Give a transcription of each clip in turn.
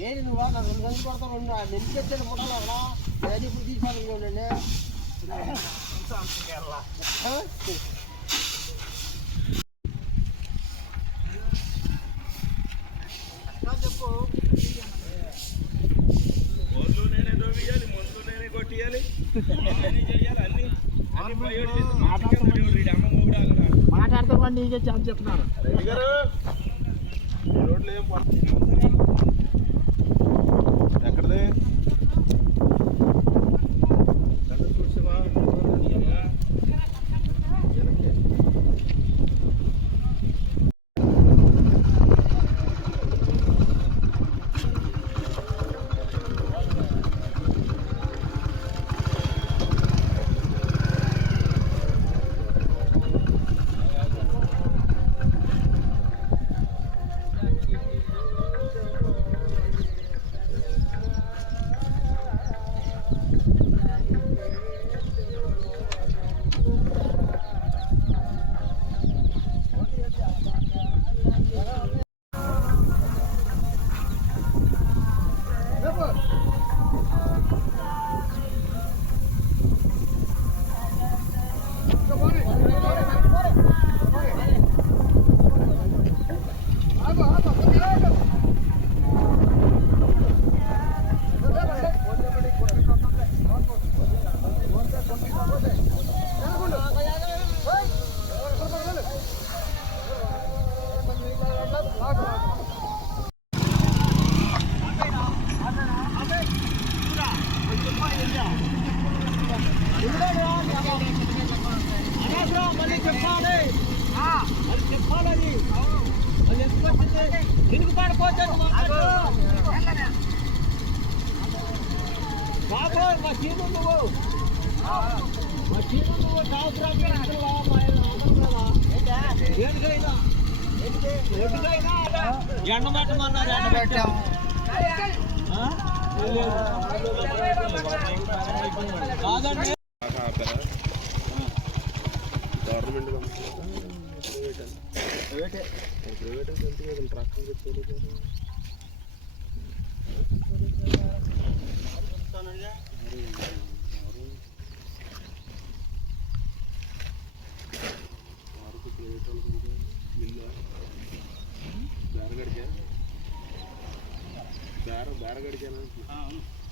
ఏది సాక్షి నువ్వు నాకు రెండు గంటలు కొడతావు రెండు నెంచి వచ్చాను ముట్టలు అక్కడ అది ఇప్పుడు తీసాను మాట్లాడుతాం నీకే ఛాన్స్ చెప్తున్నారు. బాబు మా చీను నువ్వు మా చీను నువ్వు ఎందుకైనా ఎందుకైనా ఎండబెట్టమన్నారు ఎండబెట్టాము కాదండి government private private private tractor చెప్పారు బేరగడికా బేర బేరగడికేనా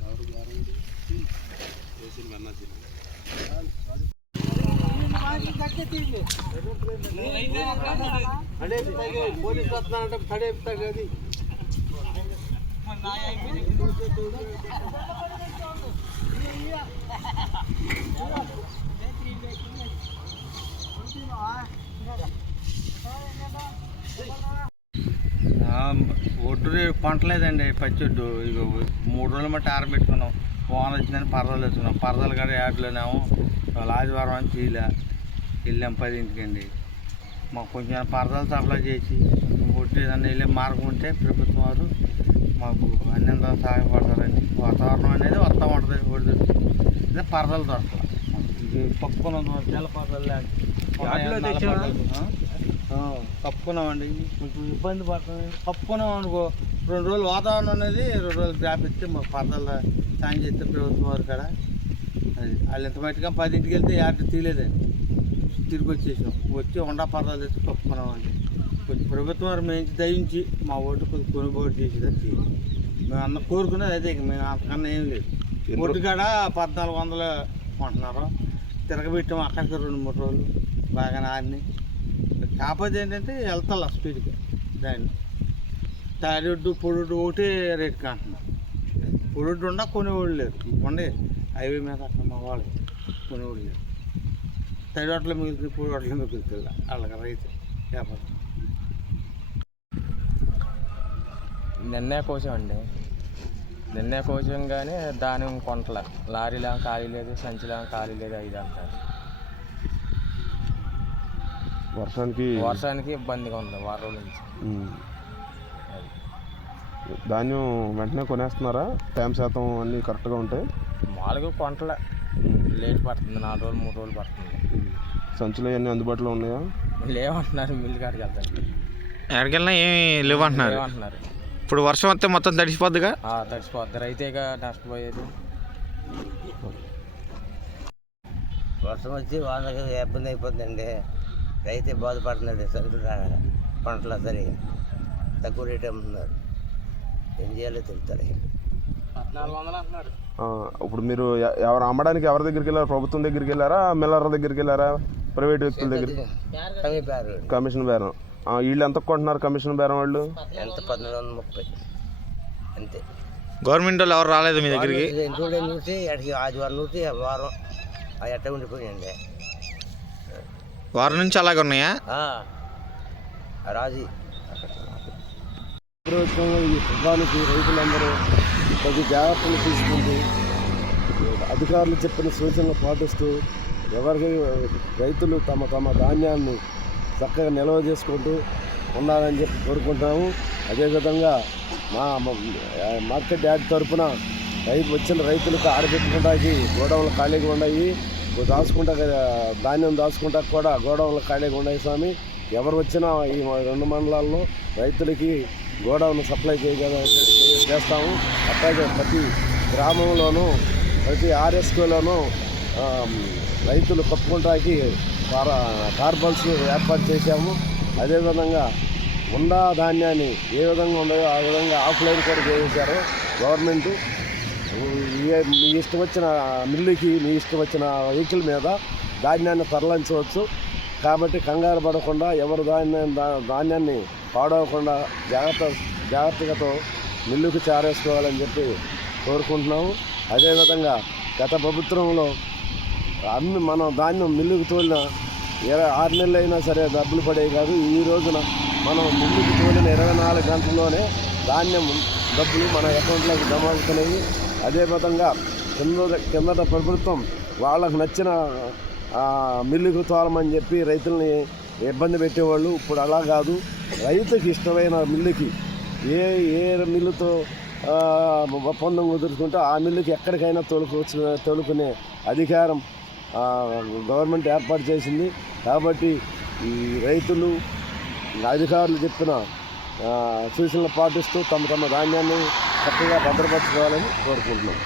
ఎవరు బేరగడి వేసిన వెన్నా పోలీసు వస్తున్నారంటే తడే ఒడ్డు పంటలేదండి పచ్చొడ్డు ఇక మూడు రోజులు మట్టి ఆరబెట్టుకున్నాం వాన వచ్చిందని పరదాలు వేసుకున్నాం పరదాలు కూడా యాడ్లోనేమో వాళ్ళ ఆదివారం అని తీయలే. వెళ్ళాం పదింటికండి మాకు కొంచెం పరదాలు సప్లై చేసి ఒడ్డు ఏదన్నా వెళ్ళే మార్గం ఉంటే ప్రభుత్వం వారు మాకు అన్ని సహాయపడతారని వాతావరణం అనేది వస్తూ ఉంటుంది ఒడ్డు ఇదే పరదాలు దొరకాలి పప్పున తెల్ల పరదాలు లేక కప్పుకున్నామండి కొంచెం ఇబ్బంది పడుతుంది కప్పుకున్నాం అనుకో రెండు రోజులు వాతావరణం అనేది రెండు రోజులు గ్యాప్ ఇస్తే మాకు పరదలు సాయం చేస్తే ప్రభుత్వం వారు కాడ. అది వాళ్ళు ఎంత మట్టుగా పదింటికి వెళ్తే యాడ్ తీయలేదండి. తిరిగి వచ్చేసాం వచ్చి ఉండా పరదాలు తెచ్చి కప్పుకున్నామండి కొంచెం ప్రభుత్వం వారు మేము దయించి మా ఓటు కొంచెం కొనుగోలు చేసేదా మేము అన్న కోరుకునేది అదే ఇక మేము అంతకన్నా ఏం లేదు. ఒడ్డు కాడ పద్నాలుగు వందలు కొంటున్నారు. తిరగబెట్టాం అక్కడికి రెండు మూడు రోజులు బాగా ఆడినాయి. కాకపోతే ఏంటంటే వెళ్తా స్పీడ్గా దాన్ని. తాడిొడ్డు పొడుడు ఒకటే రేట్ కంటున్నాం పొరుడు ఉన్నా కొనేవాళ్ళు లేరు. ఇవ్వండి హైవే మీద అక్కడ మా వాళ్ళు కొనేవాళ్ళు లేరు. తడి హోటల్ మిగులుతుంది పొడి హోటల్ మిగులుతుంది వాళ్ళకి రైతు వ్యాపారం. నిన్నే కోసామండి. నిన్నే కోసాం కానీ దాని కొంటల. లారీలా ఖాళీ లేదు సంచిలా ఖాళీ లేదు ఐదు అంటారు వర్షానికి వర్షానికి ఇబ్బందిగా ఉంది వారం రోజుల నుంచి. ధాన్యం వెంటనే కొనేస్తున్నారా? టైం శాతం అన్నీ కరెక్ట్గా ఉంటాయి మామూలుగా కొంటల. లేట్ పడుతుంది నాలుగు రోజులు మూడు రోజులు పడుతుంది. సంచులు అన్నీ అందుబాటులో ఉన్నాయా? లేవంటున్నారు మిల్లు కాడికి వెళ్తాను ఎక్కడికి వెళ్ళినా ఏమి లేవు అంటున్నారు లేవంటున్నారు. ఇప్పుడు వర్షం వస్తే మొత్తం తడిసిపోద్దిగా? ఆ, తడిసిపోద్ది. రైతేగా నష్టపోయేది వర్షం వచ్చి వాళ్ళకి ఇబ్బంది అయిపోతుందండి. రైతే బాధపడుతున్నాడు సరుకులు రాక పంటలు సరిగా తక్కువ రేట్ అమ్ముతున్నారు. ఏం చేయాలో తెలుస్తారు పద్నాలుగు వందలు అంటున్నారు ఆ, ఇప్పుడు మీరు ఎ- ఎవరు అమ్మడానికి ఎవరి దగ్గరికి వెళ్ళారు? ప్రభుత్వం దగ్గరికి వెళ్ళారా? మిల్లర్ దగ్గరికి వెళ్ళారా? ప్రైవేట్ వ్యక్తుల దగ్గర? కమిషన్ బేరం. వీళ్ళు ఎంత కొంటున్నారు కమిషన్ బేరం వాళ్ళు? ఎంత? పద్నాలుగు వందల ముప్పై. అంతే. గవర్నమెంట్ వాళ్ళు ఎవరు రాలేదు మీ దగ్గరికి? ఇంట్లో చూసి అడిగి ఆదివారం వారం. ఆ ఎట్ట ఉండిపోయిందండి వారం నుంచి అలాగే ఉన్నాయా? ఆ, రాజీ. ప్రభుత్వంలో ఈ తుఫానికి రైతులందరూ తగు జాగ్రత్తలు తీసుకుంటూ అధికారులు చెప్పిన సూచనలు పాటిస్తూ ఎవరికి రైతులు తమ తమ ధాన్యాన్ని చక్కగా నిల్వ చేసుకుంటూ ఉండాలని చెప్పి కోరుకుంటాము అదేవిధంగా మా మార్కెట్ యార్డ్ తరఫున రైతు వచ్చిన రైతులకు ఆడబెట్టుకుంటాకి గోడౌన్లు ఖాళీగా ఉన్నాయి. దాచుకుంటా ధాన్యం దాచుకుంటా కూడా గోడౌన్లు ఖాళీగా ఉన్నాయి స్వామి. ఎవరు వచ్చినా ఈ రెండు మండలాల్లో రైతులకి గోడౌన్ సప్లై చేయగల చేస్తాము. అట్లాగే ప్రతి గ్రామంలోనూ ప్రతి ఆర్ఎస్కేలోనూ రైతులు కప్పుకుంటానికి కార్బన్స్ ఏర్పాటు చేశాము. అదేవిధంగా ఉండా ధాన్యాన్ని ఏ విధంగా ఉండదో ఆ విధంగా ఆఫ్లైన్ కూడా చేశారు గవర్నమెంట్. మీ ఇష్టం వచ్చిన మిల్లుకి మీ ఇష్టం వచ్చిన వెహికల్ మీద ధాన్యాన్ని తరలించవచ్చు. కాబట్టి కంగారు పడకుండా ఎవరు ధాన్యం ధాన్యాన్ని పాడవకుండా జాగ్రత్త జాగ్రత్తగా మిల్లుకు చేరేసుకోవాలని చెప్పి కోరుకుంటున్నాము. అదేవిధంగా గత ప్రభుత్వంలో అన్ని మనం ధాన్యం మిల్లుకు తోలిన ఇరవై ఆరు నెలలు అయినా సరే డబ్బులు పడేవి కాదు. ఈ రోజున మనం మిల్లుకు తోలిన ఇరవై నాలుగు గంటల్లోనే ధాన్యం డబ్బులు మన అకౌంట్లోకి జమ అవుతున్నాయి. అదేవిధంగా కింద కిందట ప్రభుత్వం వాళ్ళకు నచ్చిన మిల్లుకు తోలమని చెప్పి రైతుల్ని ఇబ్బంది పెట్టేవాళ్ళు ఇప్పుడు అలా కాదు. రైతుకి ఇష్టమైన మిల్లుకి ఏ ఏ మిల్లుతో ఒప్పందం కుదుర్చుకుంటే ఆ మిల్లుకి ఎక్కడికైనా తోలుకోవచ్చు తోలుకునే అధికారం గవర్నమెంట్ ఏర్పాటు చేసింది. కాబట్టి ఈ రైతులు అధికారులు చెప్పిన సూచనలు పాటిస్తూ తమ తమ ధాన్యాన్ని చక్కగా భద్రపరచుకోవాలని కోరుకుంటున్నాం.